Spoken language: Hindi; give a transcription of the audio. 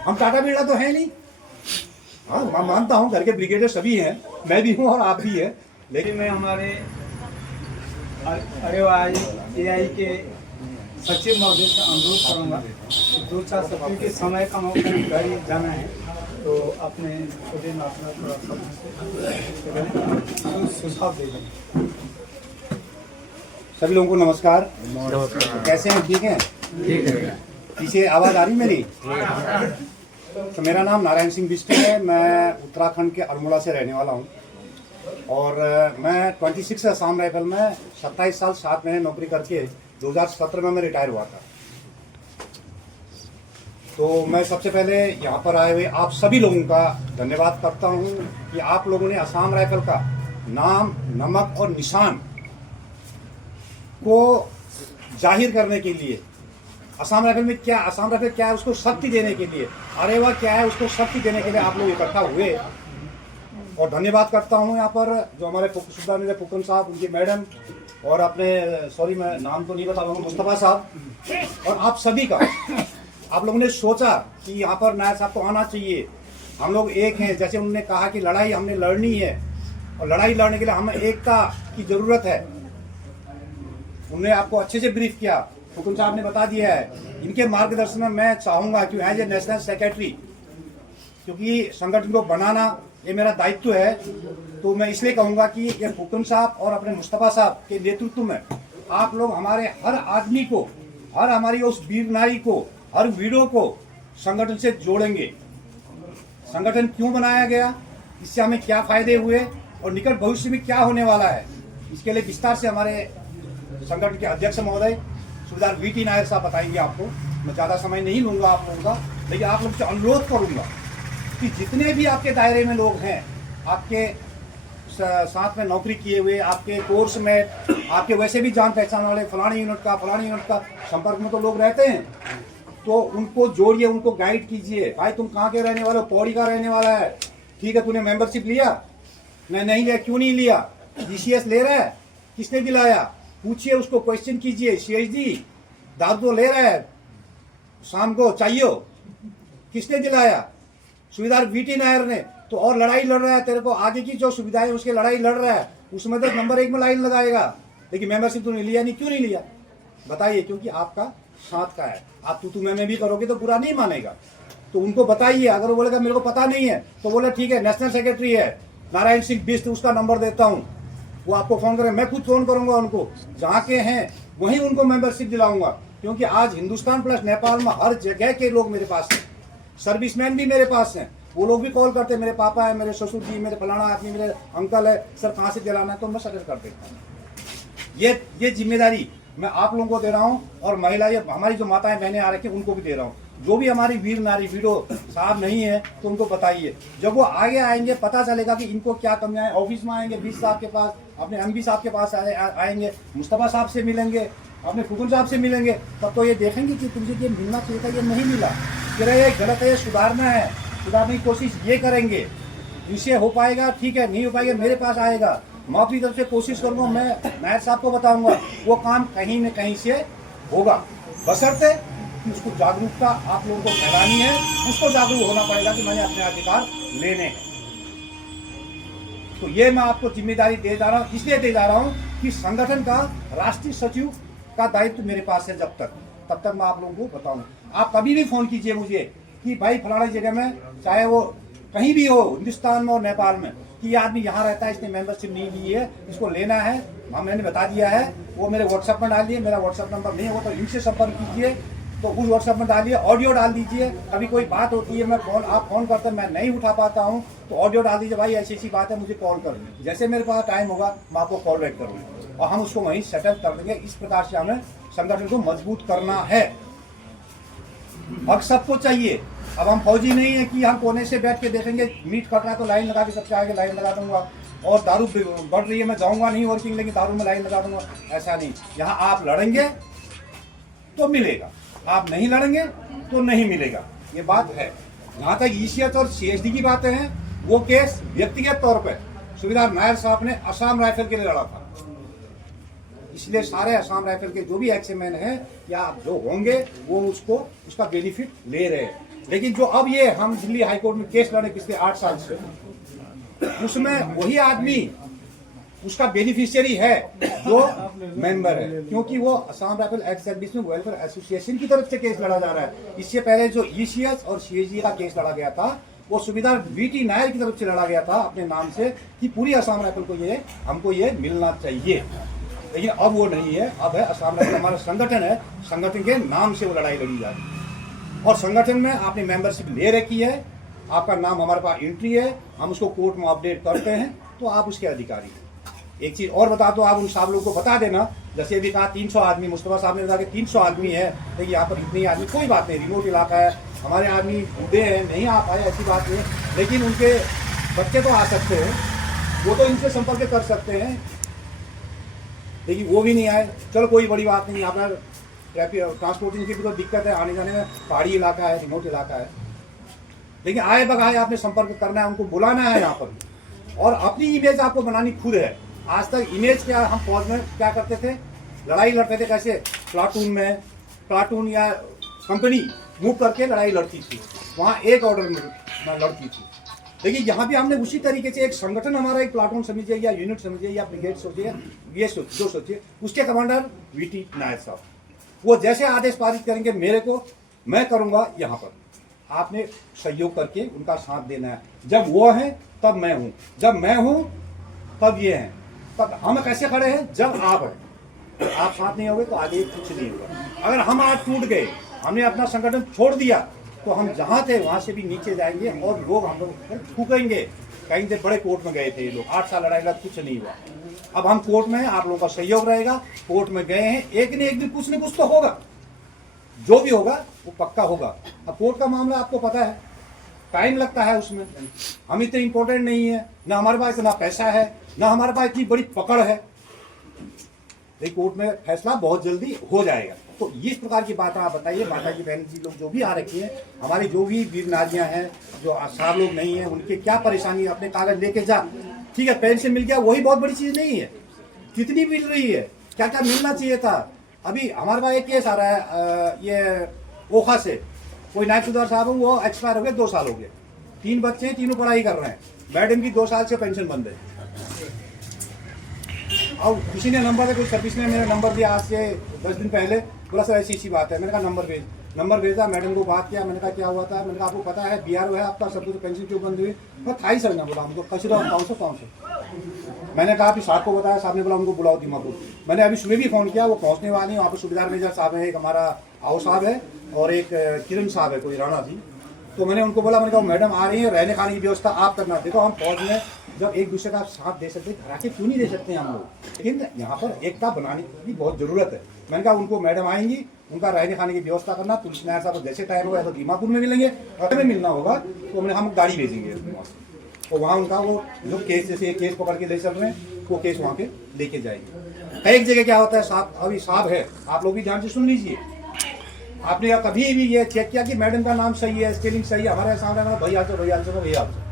हम टाटा बिरला तो है नहीं। हाँ, मैं मानता हूँ घर के ब्रिगेडियर सभी हैं, मैं भी हूँ और आप भी हैं, लेकिन मैं हमारे अरेवाई एआई के सचिव महोदय से अनुरोध करूँगा, 2-4 सप्ताह के समय का मौका घर ही जाना है, तो अपने छोटे नातना थोड़ा सुझाव देंगे। सभी लोगों को नमस्कार। कैसे हैं? ठीक हैं? ठीक है। पीछे आवाज़ आ रही मेरी? तो मेरा नाम नारायण सिंह बिष्ट है, मैं उत्तराखंड के अल्मोड़ा से रहने वाला हूँ और मैं 26 असम राइफल में 27 साल 7 महीने नौकरी करके 2017 में मैं रिटायर हुआ था। तो मैं सबसे पहले यहाँ पर आए हुए आप सभी लोगों का धन्यवाद करता हूँ कि आप लोगों ने असम राइफल का नाम, नमक और निशान को जाहिर करने के लिए, असम राइफल में क्या, असम राइफल क्या है उसको शक्ति देने के लिए, अरेवा क्या है उसको शक्ति देने के लिए आप लोग इकट्ठा हुए। और धन्यवाद करता हूँ यहाँ पर जो हमारे सुल्तान पुकन साहब, उनकी मैडम और अपने, सॉरी मैं नाम तो नहीं बता पाऊंगा, मुस्तफ़ा साहब और आप सभी का। आप लोगों ने सोचा कि यहाँ पर नायर साहब को आना चाहिए, हम लोग एक हैं। जैसे उन्होंने कहा कि लड़ाई हमने लड़नी है और लड़ाई लड़ने के लिए हमें एकता की ज़रूरत है। उन्होंने आपको अच्छे से ब्रीफ किया, हुकुम साहब ने बता दिया है। इनके मार्गदर्शन में मैं चाहूँगा कि एज ए नेशनल सेक्रेटरी, क्योंकि संगठन को बनाना ये मेरा दायित्व है, तो मैं इसलिए कहूँगा कि ये हुकुम साहब और अपने मुस्तफ़ा साहब के नेतृत्व में आप लोग हमारे हर आदमी को, हर हमारी उस वीर नारी को, हर वीरों को संगठन से जोड़ेंगे। संगठन क्यों बनाया गया, इससे हमें क्या फायदे हुए और निकट भविष्य में क्या होने वाला है, इसके लिए विस्तार से हमारे संगठन के अध्यक्ष महोदय सूबेदार वीटी नायर साहब बताएंगे आपको। मैं ज़्यादा समय नहीं लूँगा आप लोगों का, लेकिन आप लोग से अनुरोध करूँगा कि जितने भी आपके दायरे में लोग हैं, आपके साथ में नौकरी किए हुए, आपके कोर्स में, आपके वैसे भी जान पहचान वाले फलानी यूनिट का संपर्क में तो लोग रहते हैं, तो उनको जोड़िए, उनको गाइड कीजिए। भाई तुम कहाँ के रहने वाले हो? पौड़ी का रहने वाला है, ठीक है, तूने मेंबरशिप लिया? मैं नहीं लिया। क्यों नहीं लिया? जीसीएस ले रहा है? किसने दिलाया? पूछिए उसको, क्वेश्चन कीजिए। सीएचडी दारू तो ले रहा है, शाम को चाहिए, किसने दिलाया? सुबेदार वीटी नायर ने। तो और लड़ाई लड़ रहा है, तेरे को आगे की जो सुविधाएं उसके लड़ाई लड़ रहा है, उसमें तो नंबर 1 में लाइन लगाएगा, लेकिन मेंबरशिप तूने लिया नहीं। क्यों नहीं लिया? बताइए। क्योंकि आपका साथ का है, आप तू मैं भी करोगे तो बुरा नहीं मानेगा। तो उनको बताइए। अगर वो बोलेगा मेरे को पता नहीं है, तो बोले ठीक है, नेशनल सेक्रेटरी है नारायण सिंह बिष्ट, उसका नंबर देता हूँ, वो आपको फोन करें। मैं खुद फोन करूंगा उनको, जहाँ के हैं वहीं उनको मेंबरशिप दिलाऊंगा। क्योंकि आज हिंदुस्तान प्लस नेपाल में हर जगह के लोग मेरे पास हैं, सर्विसमैन भी मेरे पास हैं, वो लोग भी कॉल करते हैं, मेरे पापा है, मेरे ससुर जी, मेरे फलाना आदमी, मेरे अंकल है, सर कहाँ से दिलाना है, तो मैं सजेस्ट कर देता हूँ। ये जिम्मेदारी मैं आप लोगों को दे रहा हूँ और महिला, ये हमारी जो माताएं बहनें आ रखी हैं उनको भी दे रहा हूँ। जो भी हमारी वीर नारी वीरो साहब नहीं है तो उनको बताइए। जब वो आगे आएंगे पता चलेगा कि इनको क्या कमियां हैं। ऑफिस में आएंगे, 20 साहब के पास, अपने एमपी साहब के पास आएंगे, मुस्तफ़ा साहब से मिलेंगे, अपने फुकुन साहब से मिलेंगे, तब तो ये देखेंगे कि तुमसे ये मिलना चाहिए था, ये नहीं मिला, तेरा ये गलत है, ये सुधारना है, सुधारने की कोशिश ये करेंगे। इनसे हो पाएगा ठीक है, नहीं हो पाएगा मेरे पास आएगा, मैं अपनी तरफ से कोशिश करूँगा, मैं नायर साहब को बताऊँगा, वो काम कहीं न कहीं से होगा। बशर्ते कि उसको जागरूकता आप लोगों को फैलानी है, उसको जागरूक होना पड़ेगा कि मैंने अपने अधिकार लेने हैं। तो ये मैं आपको जिम्मेदारी दे जा रहा हूँ, इसलिए दे जा रहा हूँ कि संगठन का राष्ट्रीय सचिव का दायित्व मेरे पास है। तब तक मैं आप लोगों को बताऊँ। आप कभी भी फोन कीजिए मुझे कि भाई फलाना जगह में, चाहे वो कहीं भी हो, हिंदुस्तान में और नेपाल में, कि ये आदमी यहाँ रहता है, इसने मेंबरशिप नहीं ली है, इसको लेना है, मैंने बता दिया है, वो मेरे व्हाट्सएप में डाल दिए। मेरा व्हाट्सएप नंबर नहीं हो तो इनसे संपर्क कीजिए, तो उस व्हाट्सएप में डालिए, ऑडियो डाल दीजिए। कभी कोई बात होती है, आप फोन करते हैं, मैं नहीं उठा पाता हूँ, तो ऑडियो डाल दीजिए, भाई ऐसी ऐसी बात है, मुझे कॉल कर। जैसे मेरे पास टाइम होगा मैं आपको कॉल बैक करूँगा और हम उसको वहीं सेटअप कर देंगे। इस प्रकार से हमें संगठन को मजबूत करना है। हक सबको चाहिए। अब हम फौजी नहीं है कि हम कोने से बैठ के देखेंगे, मीट कट रहा है तो लाइन लगा के सबसे आगे लाइन लगा दूंगा, और दारू बढ़ रही है मैं जाऊंगा नहीं वर्किंग, लेकिन दारू में लाइन लगा दूंगा, ऐसा नहीं। यहाँ आप लड़ेंगे तो मिलेगा, आप नहीं लड़ेंगे तो नहीं मिलेगा, ये बात है। जहाँ तक ईसीएच और सीएचडी की बातें हैं, वो केस व्यक्तिगत तौर पर सुबेदार नायर साहब ने असम राइफल के लिए लड़ा था, इसलिए सारे असम राइफल के जो भी एक्समैन हैं या जो होंगे वो उसका बेनिफिट ले रहे हैं। लेकिन जो अब ये हम दिल्ली हाईकोर्ट में केस लड़े पिछले 8 साल से, उसमें वही आदमी उसका बेनिफिशियरी है जो मेंबर है, क्योंकि वो Assam rifle act servicemen welfare association की तरफ से केस लड़ा जा रहा है। इससे पहले जो ईसीएस और सीएजी का केस लड़ा गया था वो सुबेदार बीटी नायर की तरफ से लड़ा गया था अपने नाम से कि पूरी असम राइफल को ये हमको ये मिलना चाहिए। लेकिन अब वो नहीं है, अब है असम राइफल हमारा संगठन है, संगठन के नाम से वो लड़ाई लड़ी जा रही है और संगठन में आपने मेंबरशिप ले रखी है, आपका नाम हमारे पास एंट्री है, हम उसको कोर्ट में अपडेट करते हैं तो आप उसके अधिकारी हैं। एक चीज और बता दो, आप उन सब लोगों को बता देना, जैसे अभी कहा 300 आदमी, मुस्तफा साहब ने बताया कि 300 आदमी है, लेकिन यहाँ पर इतने आदमी कोई बात नहीं, रिमोट इलाका है, हमारे आदमी बूढ़े हैं नहीं आ पाए ऐसी बात नहीं, लेकिन उनके बच्चे तो आ सकते हैं, वो तो इनसे संपर्क कर सकते हैं, लेकिन वो भी नहीं आए। चलो कोई बड़ी बात नहीं, यहाँ पर ट्रांसपोर्टिंग की भी तो दिक्कत है, आने जाने में पहाड़ी इलाका है, रिमोट इलाका है, लेकिन आए बगाए आपने संपर्क करना है, उनको बुलाना है यहाँ पर, और अपनी इमेज आपको बनानी खुद है। आज तक इमेज क्या, हम फौज में क्या करते थे, लड़ाई लड़ते थे कैसे, प्लाटून या कंपनी मूव करके लड़ाई लड़ती थी, वहाँ एक ऑर्डर में लड़ती थी। लेकिन यहाँ भी हमने उसी तरीके से एक संगठन, हमारा एक प्लाटून समझिए या यूनिट समझिए या ब्रिगेड सोचिए, ये जो सोचिए, उसके कमांडर वीटी नायर साहब, वो जैसे आदेश पारित करेंगे मेरे को, मैं करूँगा यहाँ पर, आपने सहयोग करके उनका साथ देना है। जब वो हैं तब मैं हूँ, जब मैं हूँ तब ये हैं, तब हम कैसे खड़े हैं, जब आप हैं। आप साथ नहीं होगे तो आगे कुछ नहीं होगा। अगर हम आज टूट गए, हमने अपना संगठन छोड़ दिया, तो हम जहाँ थे वहाँ से भी नीचे जाएंगे और लोग हम लोग ठूकेंगे, कहीं से बड़े कोर्ट में गए थे ये लोग, 8 साल लड़ाई लड़ कुछ नहीं हुआ। अब हम कोर्ट में हैं, आप लोगों का सहयोग रहेगा, कोर्ट में गए हैं, एक न एक दिन कुछ न कुछ तो होगा, जो भी होगा वो पक्का होगा। अब कोर्ट का मामला आपको पता है, टाइम लगता है उसमें, हम इतने इंपॉर्टेंट नहीं है, ना हमारे पास इतना पैसा है, ना हमारे पास इतनी बड़ी पकड़ है, लेकिन कोर्ट में फैसला बहुत जल्दी हो जाएगा। तो इस प्रकार की बात आप बताइए, माता की बहन जी लोग जो भी आ रखी हैं, हमारी जो भी वीर नारियां हैं, जो आसार लोग नहीं हैं, उनके क्या परेशानी, अपने कागज लेके जा, ठीक है, पेंशन मिल गया, वही बहुत बड़ी चीज नहीं है, कितनी मिल रही है, क्या क्या मिलना चाहिए था। अभी हमारे पास एक केस आ रहा है, ये ओखा से कोई नायब सुधार साहब, वो एक्सपायर हो गए, 2 साल हो गए, 3 बच्चे हैं, तीनों पढ़ाई कर रहे हैं, मैडम की 2 साल से पेंशन बंद है। और किसी ने नंबर है, कोई सर्विस ने मेरा नंबर दिया आज से 10 दिन पहले, बोला सर ऐसी बात है, मैंने कहा नंबर भेजा, मैडम को बात किया, मैंने कहा क्या हुआ था, मैंने कहा आपको पता है बीआरओ है आपका, सब कुछ पेंशन क्यों बंद हुई, तो था ही सर ना, बोला हमको कचरा कौन से। मैंने कहा कि साहब को बताया, साहब ने बोला उनको बुलाओ दिमापुर। मैंने अभी सुबह भी फोन किया, वो पहुंचने वाली है, वहाँ पर सुबेदार मेजर साहब है, एक हमारा आओ साहब है और एक किरण साहब है, कोई राणा जी। तो मैंने उनको बोला, मैंने कहा मैडम आ रही है, रहने खाने की व्यवस्था आप करना। देखो हम फौज में जब एक दूसरे का साथ दे सकते, घर आके क्यों नहीं दे सकते हम लोग, लेकिन यहाँ पर एकता बनाने की बहुत जरूरत है। मैंने कहा उनको मैडम आएंगी, उनका रहने खाने की व्यवस्था करना, पुलिस नायर साहब जैसे टाइम होगा तो दीमापुर में मिलेंगे, अगर में मिलना होगा तो हम गाड़ी भेजेंगे तो वहाँ उनका वो जो केस, जैसे केस पकड़ के ले चल रहे हैं, वो केस वहाँ पे लेके जाएंगे। एक जगह क्या होता है, साहब अभी साहब है, आप लोग भी ध्यान से सुन लीजिए, आपने कभी भी ये चेक किया कि मैडम का नाम सही है, स्पेलिंग सही है, हमारे सामने भैया से